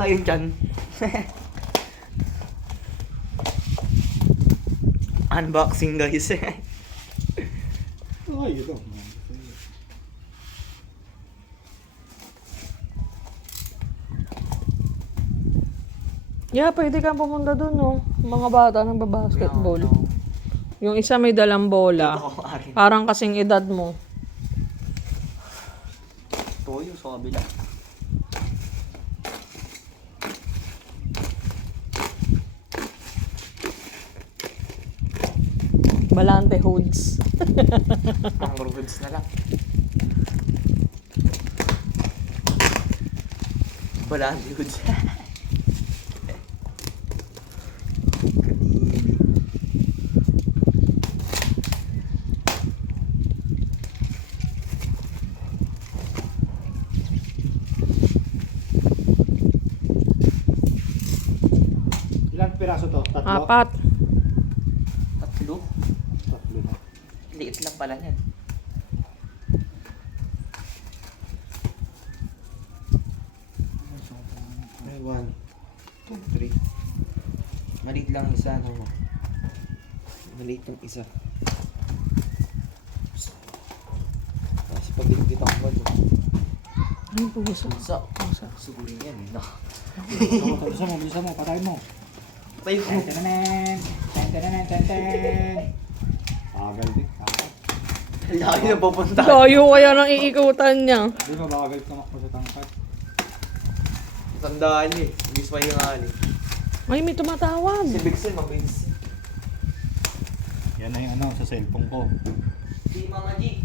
na yun dyan. Unboxing guys. Ay, ito. Yeah, pwede kang pumunta dun, no? Mga bata nang basketball. No. Yung isa may dalang bola. Ito akin. Parang kasing edad mo. Ito yung sa kabila. Balante hoods. Pang roads na lang. Wala ang roads. Ilang piraso to? Tatlo? Apat. Tatlo. Tatlo na. Liit lang pala niyan. Ay, 1, 2, 3. Maliit lang isa, no? Maliit yung isa. Tapos pag kita ko ba, Ay, puso. sa sugurin yan, no? Bilisan mo, patay mo. Tayo ko. Tananen! Tananen! Bagal din. Lagi na pupunta. Layo kaya nang iikutan niya. Di ba bagal tumakbo sa tangkad? Tandaan niyo eh. Ibig pa yung ali. Ay, may tumatawag. Si Bixel, mabilis. Yan na yung ano, sa cellphone ko. Si Mama G.